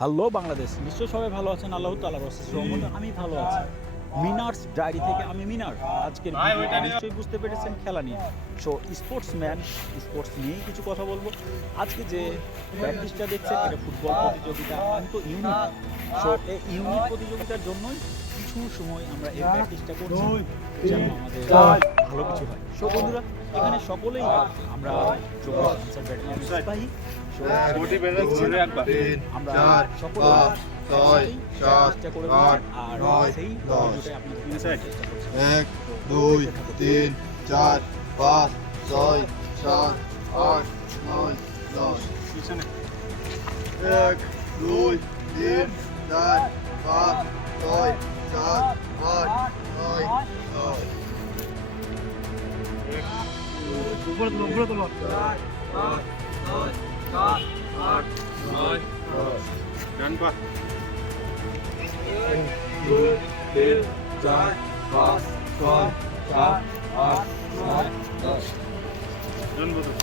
Hello Bangladesh, নিশ্চয়ই সবাই ভালো আছেন। আল্লাহ তাআলার অশেষ রহমতে আমি ভালো আছি। মিনার্স ডায়েরি থেকে আমি মিনার। আজকের ভিডিও নিশ্চয়ই বুঝতে পেরেছেন খেলা নিয়ে। সো স্পোর্টসম্যান, স্পোর্টস নিয়েই কিছু কথা বলবো। আজকে যে প্র্যাকটিসটা দেখছেন এটা ফুটবল প্রতিযোগিতা, তো ইউনিট। সো এই ইউনিট প্রতিযোগিতার জন্যই কিছু সময় আমরা এই প্র্যাকটিসটা করছি যেন আমাদের ভালো কিছু হয়। সো বন্ধুরা, এখানে সকলেই আমরা 24 আনসার ব্যাটালিয়ন সিপাহী। সো আমরা সকলে চেষ্টা করে আর সেই ভিডিওটাই আপনাদের চেষ্টা করছি। 1 2 3 4 5 6 7 8 9 10 1 2 3 4 5 6 7 8 9 10 উপরে তোলো 4 5 6 7 8 9 10 ডান পা 2 3 4 5 6 7 8 9 10 ডান বদল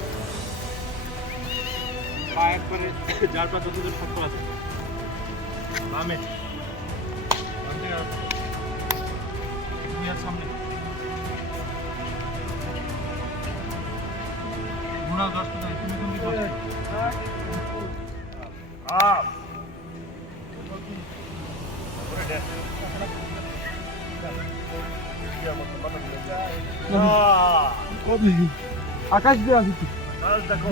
পা একবারে যার পা যতদূর শক্ত আছে বামে তুমি আর সামনে গুণা 10 টাকা তুমি 10 আপ আকাশ দিয়ে আসি দেখো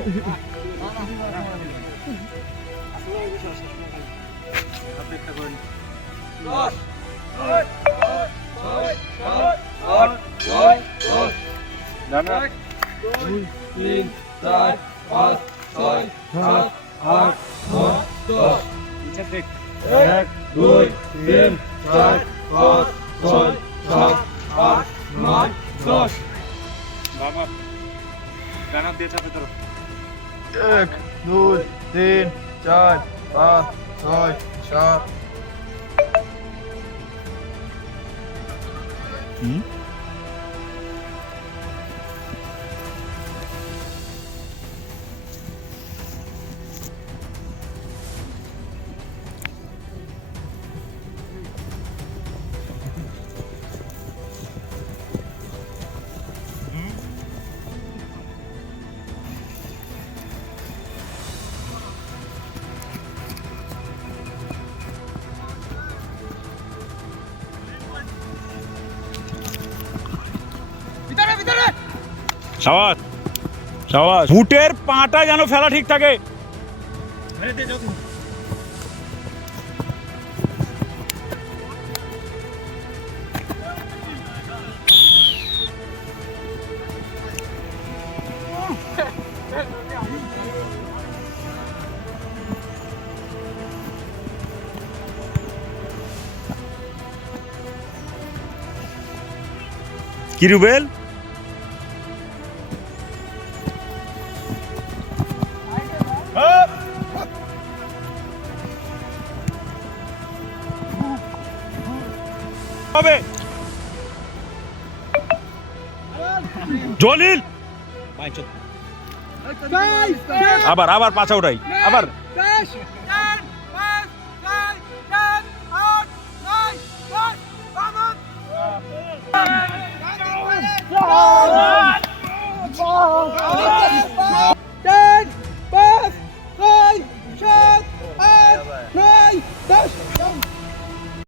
অপেক্ষা করেন 10 দানা 2 3 4 5 6 7 8 9 10 নিচে দেখ 1 2 3 4 5 6 7 8 9 10 বাবা দানা দিয়ে চাপে ধরো 1 2 3 4 5 6 7 সাবাস সাবাস, বুটের পাটা যেন ফেলা ঠিক থাকে। মেরে দে যাও তুমি কি রুবেল, হবে জলিল আবার আবার পাছা উঠাই আবার